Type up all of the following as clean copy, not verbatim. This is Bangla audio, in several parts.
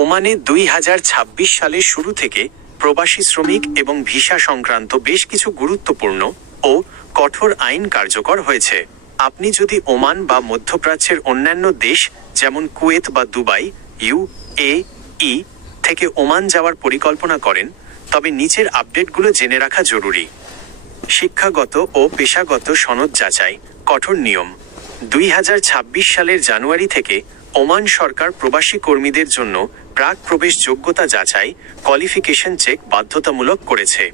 ওমানে 2026 সালের শুরু থেকে প্রবাসী শ্রমিক এবং ভিসা সংক্রান্ত বেশ কিছু গুরুত্বপূর্ণ ও কঠোর আইন কার্যকর হয়েছে। আপনি যদি ওমান বা মধ্যপ্রাচ্যের অন্যান্য দেশ যেমন কুয়েত বা দুবাই UAE থেকে ওমান যাওয়ার পরিকল্পনা করেন, তবে নিচের আপডেটগুলো জেনে রাখা জরুরি। শিক্ষাগত ও পেশাগত সনদ যাচাই কঠোর নিয়ম। 2026 সালের জানুয়ারি থেকে ওমান সরকার প্রবাসী কর্মীদের জন্য প্রাক প্রবেশ যোগ্যতা যাচাই কোয়ালিফিকেশন চেক বাধ্যতামূলক করেছে।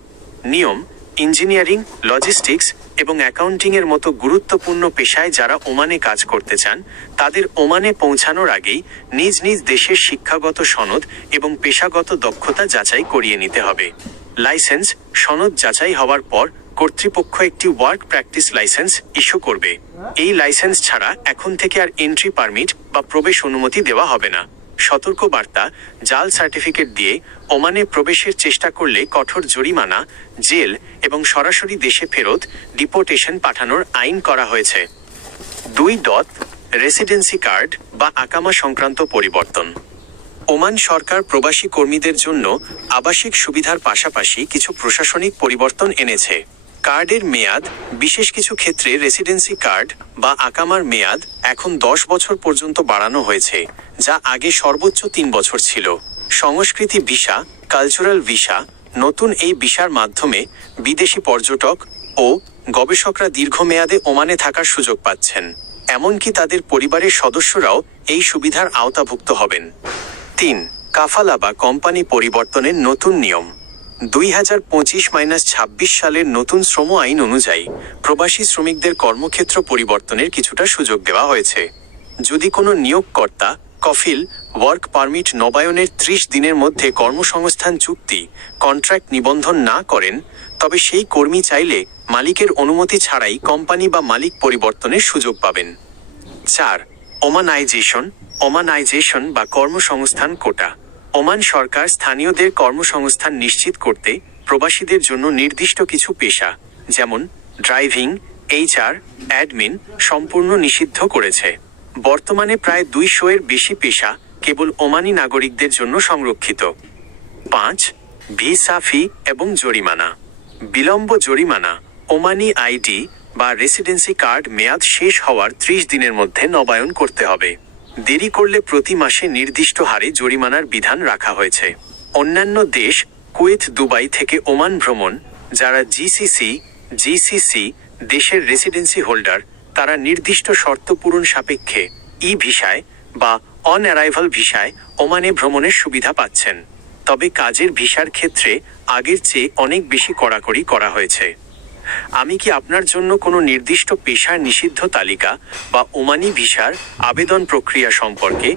নিয়ম: ইঞ্জিনিয়ারিং, লজিস্টিক্স এবং অ্যাকাউন্টিংয়ের মতো গুরুত্বপূর্ণ পেশায় যারা ওমানে কাজ করতে চান, তাদের ওমানে পৌঁছানোর আগেই নিজ নিজ দেশের শিক্ষাগত সনদ এবং পেশাগত দক্ষতা যাচাই করিয়ে নিতে হবে। লাইসেন্স: সনদ যাচাই হওয়ার পর কর্তৃপক্ষ একটি ওয়ার্ক প্র্যাকটিস লাইসেন্স ইস্যু করবে। এই লাইসেন্স ছাড়া এখন থেকে আর এন্ট্রি পারমিট বা প্রবেশ অনুমতি দেওয়া হবে না। সতর্কবার্তা: জাল সার্টিফিকেট দিয়ে ওমানে প্রবেশের চেষ্টা করলে কঠোর জরিমানা, জেল এবং সরাসরি দেশে ফেরত ডিপোর্টেশন পাঠানোর আইন করা হয়েছে। 2. রেসিডেন্সি কার্ড বা আকামা সংক্রান্ত পরিবর্তন। ওমান সরকার প্রবাসী কর্মীদের জন্য আবাসিক সুবিধার পাশাপাশি কিছু প্রশাসনিক পরিবর্তন এনেছে। কার্ডের মেয়াদ: বিশেষ কিছু ক্ষেত্রে রেসিডেন্সি কার্ড বা আকামার মেয়াদ এখন 10 বছর পর্যন্ত বাড়ানো হয়েছে, যা আগে সর্বোচ্চ 3 বছর ছিল। সংস্কৃতি ভিসা, কালচারাল ভিসা: নতুন এই ভিসার মাধ্যমে বিদেশি পর্যটক ও গবেষকরা দীর্ঘমেয়াদে ওমানে থাকার সুযোগ পাচ্ছেন। এমনকি তাদের পরিবারের সদস্যরাও এই সুবিধার আওতাভুক্ত হবেন। 3. কাফালা বা কোম্পানি পরিবর্তনের নতুন নিয়ম। 2025-26 সালের নতুন শ্রম আইন অনুযায়ী প্রবাসী শ্রমিকদের কর্মক্ষেত্র পরিবর্তনের কিছুটা সুযোগ দেওয়া হয়েছে। যদি কোনো নিয়োগকর্তা কফিল ওয়ার্ক পারমিট নবায়নের 30 দিনের মধ্যে কর্মসংস্থান চুক্তি কন্ট্রাক্ট নিবন্ধন না করেন, তবে সেই কর্মী চাইলে মালিকের অনুমতি ছাড়াই কোম্পানি বা মালিক পরিবর্তনের সুযোগ পাবেন। 4. ওমানাইজেশন বা কর্মসংস্থান কোটা। ওমান সরকার স্থানীয়দের কর্মসংস্থান নিশ্চিত করতে প্রবাসীদের জন্য নির্দিষ্ট কিছু পেশা, যেমন ড্রাইভিং, HR, অ্যাডমিন সম্পূর্ণ নিষিদ্ধ করেছে। বর্তমানে প্রায় 200-এর বেশি পেশা কেবল ওমানি নাগরিকদের জন্য সংরক্ষিত। 5. ভিসা ফি এবং জরিমানা। বিলম্ব জরিমানা: ওমানি আইডি বা রেসিডেন্সি কার্ড মেয়াদ শেষ হওয়ার 30 দিনের মধ্যে নবায়ন করতে হবে। দেরি করলে প্রতি মাসে নির্দিষ্ট হারে জরিমানার বিধান রাখা হয়েছে। অন্যান্য দেশ কুয়েত, দুবাই থেকে ওমান ভ্রমণ: যারা GCC দেশের রেসিডেন্সি হোল্ডার, তারা নির্দিষ্ট শর্ত পূরণ সাপেক্ষে ভিসায় বা অন অ্যারাইভাল ভিসায় ওমানে ভ্রমণের সুবিধা পাচ্ছেন। তবে কাজের ভিসার ক্ষেত্রে আগের চেয়ে অনেক বেশি কড়াকড়ি করা হয়েছে। আমি কি আপনার জন্য কোনো নির্দিষ্ট পেশার নিষিদ্ধ তালিকা বা ওমানি ভিসার আবেদন প্রক্রিয়া সম্পর্কে